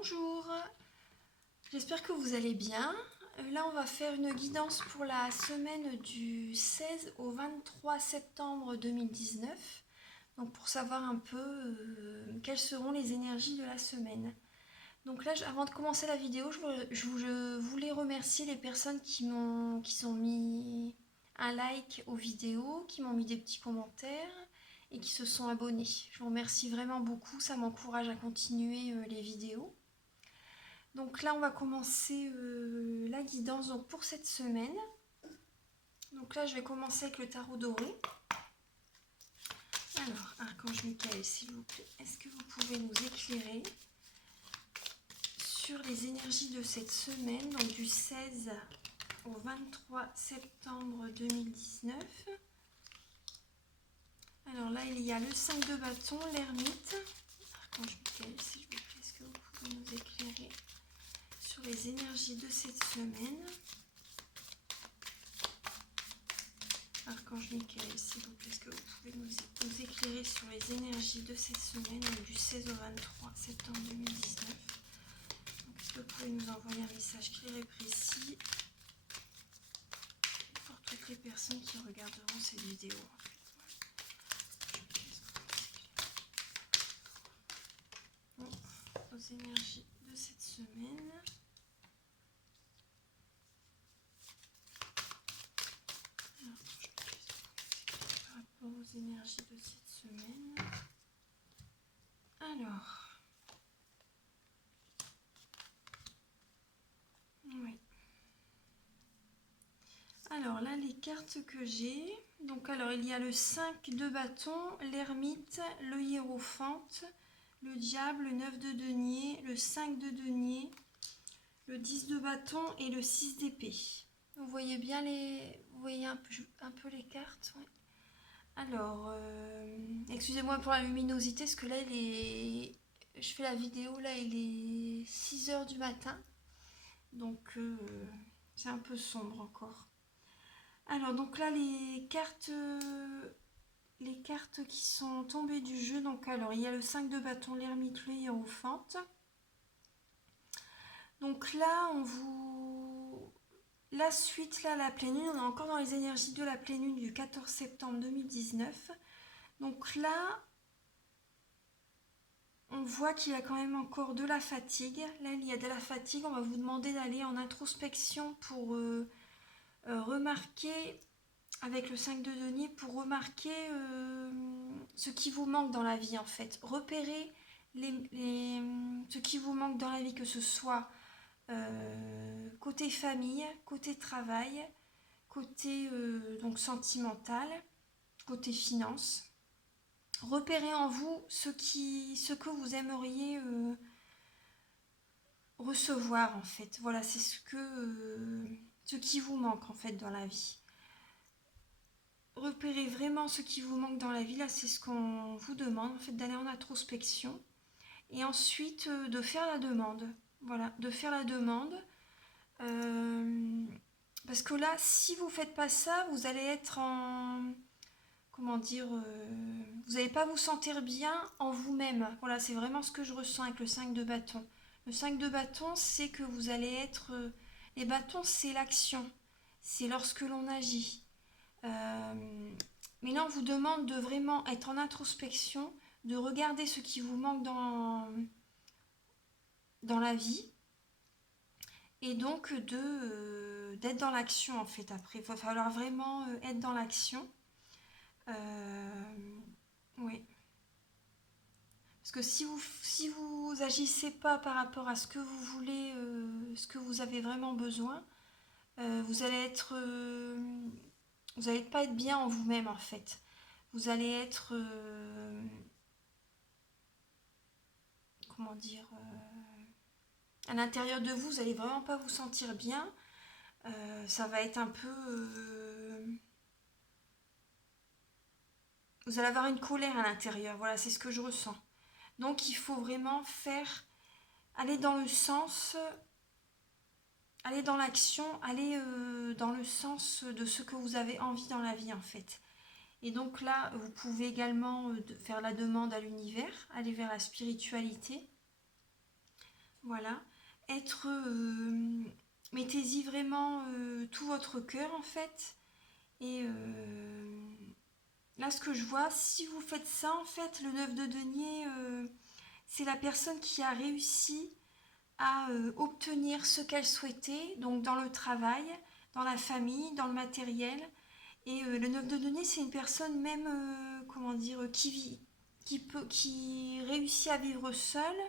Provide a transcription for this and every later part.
Bonjour, j'espère que vous allez bien. Là, on va faire une guidance pour la semaine du 16 au 23 septembre 2019. Donc pour savoir un peu quelles seront les énergies de la semaine. Donc là, avant de commencer la vidéo, je voulais remercier les personnes qui ont mis un like aux vidéos, qui m'ont mis des petits commentaires et qui se sont abonnés. Je vous remercie vraiment beaucoup, ça m'encourage à continuer les vidéos. Donc là, on va commencer la guidance donc, pour cette semaine. Donc là, je vais commencer avec le tarot doré. Alors, Archange Michael, s'il vous plaît, est-ce que vous pouvez nous éclairer sur les énergies de cette semaine, donc du 16 au 23 septembre 2019. Alors là, il y a le 5 de bâton, l'ermite. Archange Michael, s'il vous plaît, est-ce que vous pouvez nous éclairer sur les énergies de cette semaine? Archange Michael, s'il vous plaît, est-ce que vous pouvez nous éclairer sur les énergies de cette semaine, donc du 16 au 23 septembre 2019? Est-ce que vous pouvez nous envoyer un message clair et précis pour toutes les personnes qui regarderont cette vidéo? Bon, aux énergies de cette semaine. Aux énergies de cette semaine. Alors, oui. Alors là, les cartes que j'ai. Donc alors, il y a le 5 de bâton, l'ermite, le hiérophante, le diable, le 9 de denier, le 5 de denier, le 10 de bâton et le 6 d'épée. Vous voyez bien vous voyez un peu les cartes, ouais. Alors, excusez-moi pour la luminosité, parce que là, je fais la vidéo, là, il est 6 h du matin. Donc, c'est un peu sombre encore. Alors, donc là, les cartes qui sont tombées du jeu. Donc, alors, il y a le 5 de bâton, l'ermite, le hiérophante. Donc là, la suite, là, la pleine lune, on est encore dans les énergies de la pleine lune du 14 septembre 2019. Donc là, on voit qu'il y a quand même encore de la fatigue. Là, il y a de la fatigue. On va vous demander d'aller en introspection pour remarquer, avec le 5 de denier, pour remarquer ce qui vous manque dans la vie, en fait. Repérer ce qui vous manque dans la vie, que ce soit côté famille, côté travail, côté donc sentimental, côté finance. Repérez en vous ce que vous aimeriez recevoir, en fait. Voilà, c'est ce qui vous manque, en fait, dans la vie. Repérez vraiment ce qui vous manque dans la vie. Là, c'est ce qu'on vous demande, en fait, d'aller en introspection. Et ensuite, de faire la demande. Voilà, de faire la demande. Parce que là, si vous ne faites pas ça, vous allez être en... Comment dire, vous n'allez pas vous sentir bien en vous-même. Voilà, c'est vraiment ce que je ressens avec le 5 de bâton. Le 5 de bâton, c'est que vous allez être... les bâtons, c'est l'action. C'est lorsque l'on agit. Mais là, on vous demande de vraiment être en introspection, de regarder ce qui vous manque dans la vie. Et donc, d'être dans l'action, en fait, après. Il va falloir vraiment être dans l'action. Oui. Parce que si vous agissez pas par rapport à ce que vous voulez, ce que vous avez vraiment besoin, vous allez pas être bien en vous-même, en fait. Vous allez être, comment dire, à l'intérieur de vous, vous allez vraiment pas vous sentir bien. Ça va être un peu... vous allez avoir une colère à l'intérieur. Voilà, c'est ce que je ressens. Donc, il faut vraiment aller dans le sens, aller dans l'action, aller dans le sens de ce que vous avez envie dans la vie, en fait. Et donc là, vous pouvez également faire la demande à l'univers, aller vers la spiritualité. Voilà. Mettez-y vraiment tout votre cœur en fait. Et là, ce que je vois, si vous faites ça, en fait, le 9 de denier, c'est la personne qui a réussi à obtenir ce qu'elle souhaitait, donc dans le travail, dans la famille, dans le matériel. Et le 9 de denier, c'est une personne même, comment dire, qui réussit à vivre seule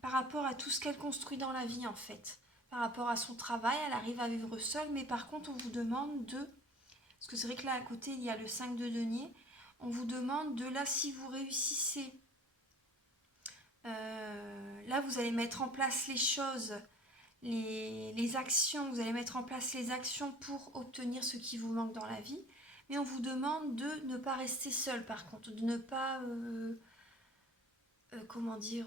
par rapport à tout ce qu'elle construit dans la vie, en fait. Par rapport à son travail, elle arrive à vivre seule, mais par contre, on vous demande de... Parce que c'est vrai que là, à côté, il y a le 5 de denier. On vous demande de, là, si vous réussissez, là, vous allez mettre en place les choses, les actions, vous allez mettre en place les actions pour obtenir ce qui vous manque dans la vie. Mais on vous demande de ne pas rester seul, par contre, de ne pas... comment dire,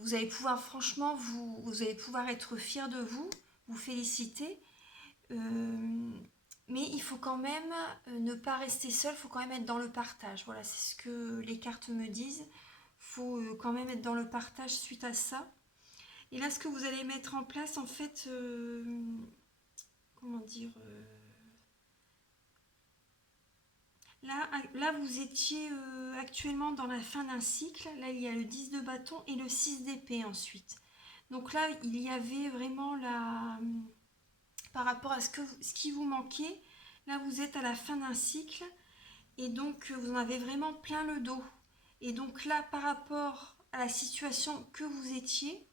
vous allez pouvoir, franchement, vous allez pouvoir être fier de vous, vous féliciter, mais il faut quand même ne pas rester seul, il faut quand même être dans le partage. Voilà, c'est ce que les cartes me disent. Il faut quand même être dans le partage suite à ça. Et là, ce que vous allez mettre en place, en fait, comment dire, là, vous étiez actuellement dans la fin d'un cycle. Là, il y a le 10 de bâton et le 6 d'épée ensuite. Donc là, il y avait vraiment par rapport à ce qui vous manquait. Là, vous êtes à la fin d'un cycle et donc vous en avez vraiment plein le dos. Et donc là, par rapport à la situation que vous étiez,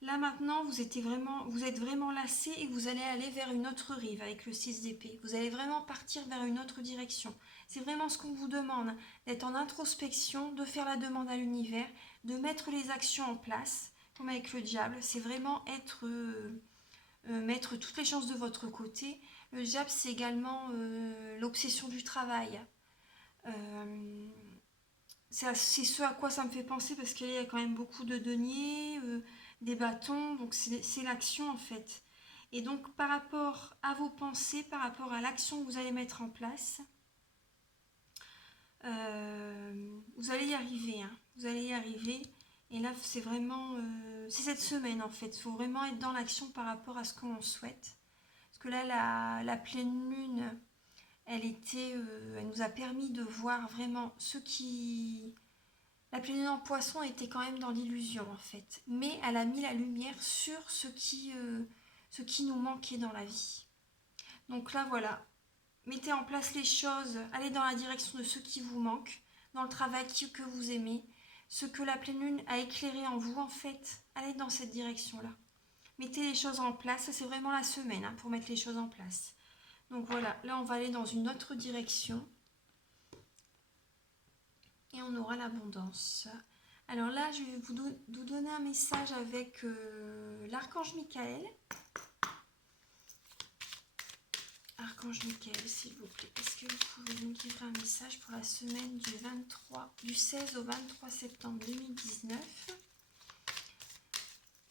là maintenant, vous êtes vraiment lassé et vous allez aller vers une autre rive avec le 6 d'épée. Vous allez vraiment partir vers une autre direction. C'est vraiment ce qu'on vous demande, d'être en introspection, de faire la demande à l'univers, de mettre les actions en place, comme avec le diable. C'est vraiment mettre toutes les chances de votre côté. Le diable, c'est également l'obsession du travail. C'est ce à quoi ça me fait penser parce qu'il y a quand même beaucoup de deniers, des bâtons, donc c'est l'action en fait. Et donc par rapport à vos pensées, par rapport à l'action que vous allez mettre en place, vous allez y arriver, hein. Vous allez y arriver. Et là, c'est vraiment... c'est cette semaine en fait. Il faut vraiment être dans l'action par rapport à ce qu'on souhaite. Parce que là, la pleine lune, elle nous a permis de voir vraiment ce qui... La pleine lune en poisson était quand même dans l'illusion en fait. Mais elle a mis la lumière sur ce qui nous manquait dans la vie. Donc là, voilà. Mettez en place les choses, allez dans la direction de ce qui vous manque, dans le travail que vous aimez, ce que la pleine lune a éclairé en vous en fait, allez dans cette direction-là. Mettez les choses en place, ça c'est vraiment la semaine pour mettre les choses en place. Donc voilà, là on va aller dans une autre direction et on aura l'abondance. Alors là, je vais vous donner un message avec l'archange Michael. Archange Michael, s'il vous plaît, est-ce que vous pouvez nous dire un message pour la semaine du 16 au 23 septembre 2019?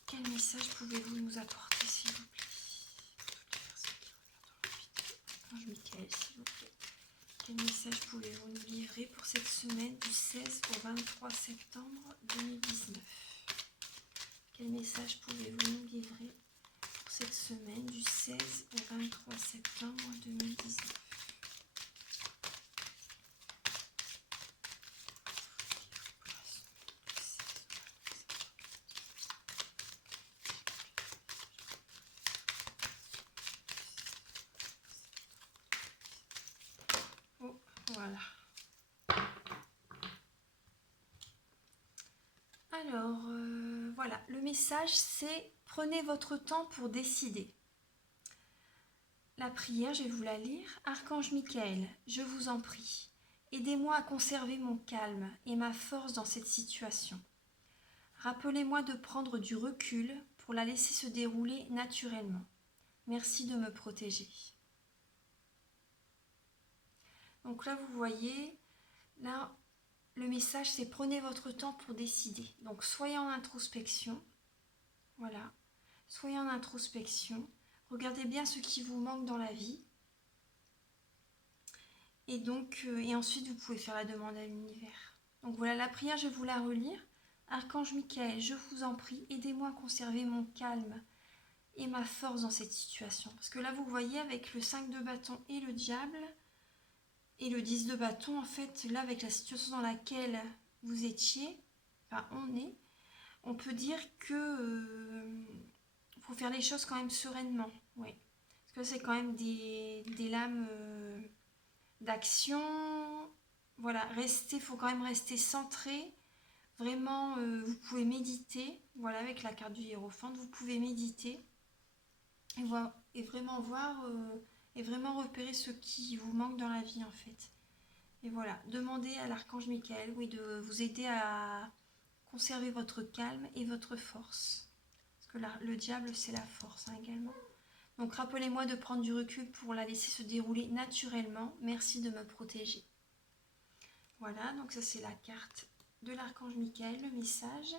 Quel message pouvez-vous nous apporter, s'il vous plaît? Pour toutes les personnes qui regardent dans la vidéo. Archange Michael, s'il vous plaît. Quel message pouvez-vous nous livrer pour cette semaine du 16 au 23 septembre 2019? Quel message pouvez-vous nous livrer pour cette semaine du 16 au 23 septembre 2019? Oh, voilà. Alors, voilà, le message c'est « Prenez votre temps pour décider ». La prière, je vais vous la lire. Archange Michael, je vous en prie, aidez-moi à conserver mon calme et ma force dans cette situation. Rappelez-moi de prendre du recul pour la laisser se dérouler naturellement. Merci de me protéger. Donc là, vous voyez, là, le message, c'est prenez votre temps pour décider. Donc, soyez en introspection. Voilà. Soyez en introspection. Regardez bien ce qui vous manque dans la vie. Et ensuite, vous pouvez faire la demande à l'univers. Donc voilà, la prière, je vais vous la relire. Archange Michael, je vous en prie, aidez-moi à conserver mon calme et ma force dans cette situation. Parce que là, vous voyez, avec le 5 de bâton et le diable, et le 10 de bâton, en fait, là, avec la situation dans laquelle vous étiez, enfin, on peut dire que faut faire les choses quand même sereinement. Oui. Parce que c'est quand même des lames d'action. Voilà, faut quand même rester centré. Vraiment, vous pouvez méditer. Voilà, avec la carte du Hiérophante, vous pouvez méditer et vraiment voir et vraiment repérer ce qui vous manque dans la vie en fait. Et voilà, demandez à l'archange Michael, oui, de vous aider à conserver votre calme et votre force. Parce que là, le diable, c'est la force hein, également. Donc rappelez-moi de prendre du recul pour la laisser se dérouler naturellement. Merci de me protéger. Voilà, donc ça c'est la carte de l'archange Michael, le message.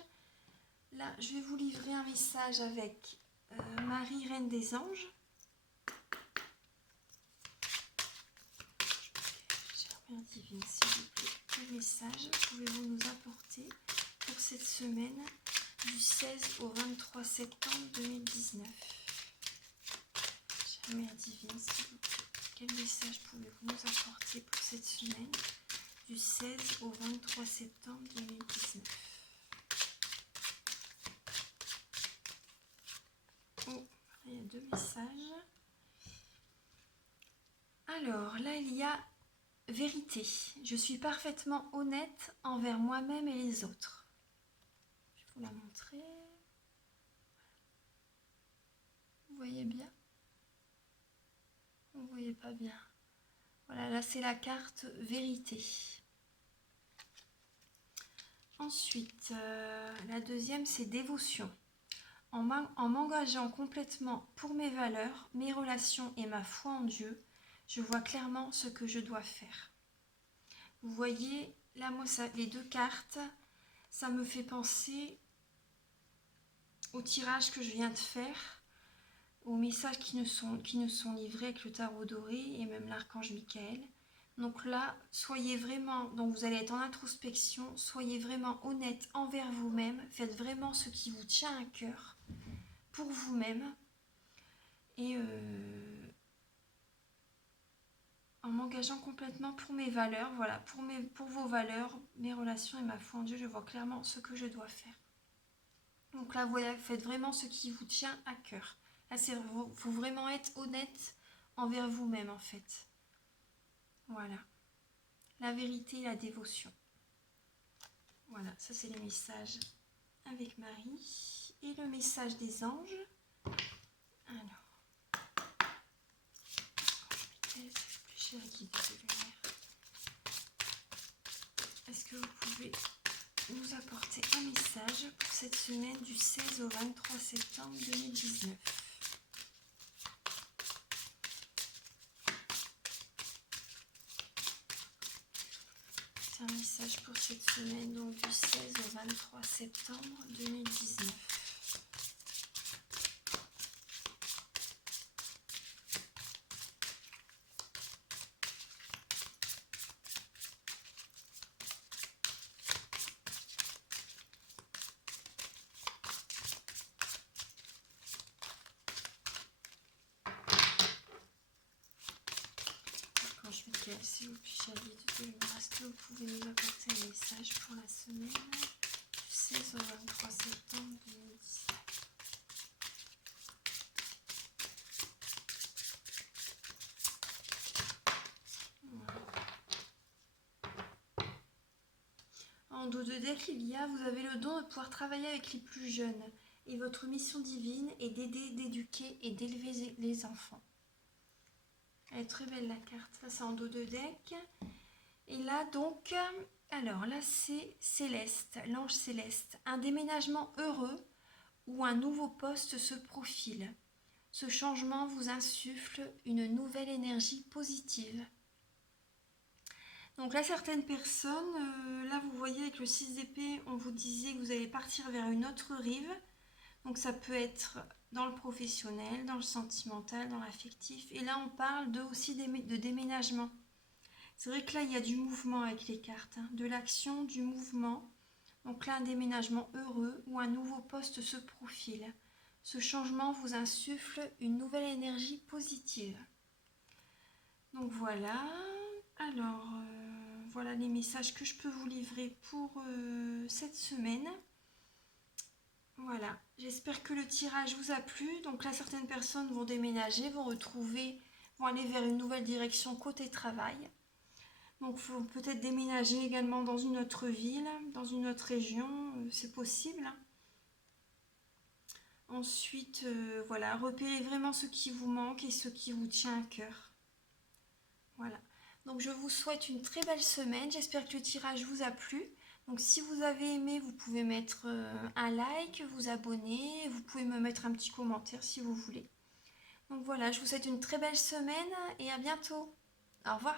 Là, je vais vous livrer un message avec Marie, Reine des Anges. Chère Mère Divine, s'il vous plaît, quel message pouvez-vous nous apporter pour cette semaine du 16 au 23 septembre 2019? Chère Mère Divine, s'il vous plaît, quel message pouvez-vous nous apporter pour cette semaine du 16 au 23 septembre 2019? Oh, il y a 2 messages. Alors, là, il y a vérité. Je suis parfaitement honnête envers moi-même et les autres. Je vais vous la montrer. Vous voyez bien? Vous ne voyez pas bien. Voilà, là, c'est la carte vérité. Ensuite, la deuxième, c'est dévotion. En m'engageant complètement pour mes valeurs, mes relations et ma foi en Dieu, je vois clairement ce que je dois faire. Vous voyez, là, moi, les 2 cartes, ça me fait penser au tirage que je viens de faire, aux messages qui nous sont livrés avec le tarot doré et même l'archange Michael. Donc là, soyez vraiment, donc vous allez être en introspection, soyez vraiment honnête envers vous-même, faites vraiment ce qui vous tient à cœur pour vous-même et en m'engageant complètement pour mes valeurs, voilà, pour vos valeurs, mes relations et ma foi en Dieu, je vois clairement ce que je dois faire. Donc là, voilà, faites vraiment ce qui vous tient à cœur. Là, il faut vraiment être honnête envers vous-même en fait. Voilà. La vérité et la dévotion. Voilà, ça c'est les messages avec Marie. Et le message des anges. Alors, réfléchir à guide de lumière. Est-ce que vous pouvez nous apporter un message pour cette semaine du 16 au 23 septembre 2019? C'est un message pour cette semaine, donc du 16 au 23 septembre 2019. S'il vous plaît, chère guide de lumière, est-ce que vous pouvez nous apporter un message pour la semaine du 16 au 23 septembre 2019? Voilà. En dos de deck, il y a, vous avez le don de pouvoir travailler avec les plus jeunes. Et votre mission divine est d'aider, d'éduquer et d'élever les enfants. Elle est très belle la carte. Là, c'est en dos de deck. Et là, donc, alors là, c'est Céleste, l'ange Céleste. Un déménagement heureux où un nouveau poste se profile. Ce changement vous insuffle une nouvelle énergie positive. Donc là, certaines personnes, là, vous voyez avec le 6 d'épée, on vous disait que vous allez partir vers une autre rive. Donc ça peut être dans le professionnel, dans le sentimental, dans l'affectif. Et là, on parle aussi de déménagement. C'est vrai que là, il y a du mouvement avec les cartes, hein, de l'action, du mouvement. Donc là, un déménagement heureux ou un nouveau poste se profile. Ce changement vous insuffle une nouvelle énergie positive. Donc voilà. Alors, voilà les messages que je peux vous livrer pour cette semaine. Voilà, j'espère que le tirage vous a plu. Donc là, certaines personnes vont déménager, vont aller vers une nouvelle direction côté travail. Donc, il faut peut-être déménager également dans une autre ville, dans une autre région, c'est possible. Ensuite, voilà, repérez vraiment ce qui vous manque et ce qui vous tient à cœur. Voilà. Donc, je vous souhaite une très belle semaine. J'espère que le tirage vous a plu. Donc, si vous avez aimé, vous pouvez mettre un like, vous abonner. Vous pouvez me mettre un petit commentaire si vous voulez. Donc, voilà, je vous souhaite une très belle semaine et à bientôt. Au revoir.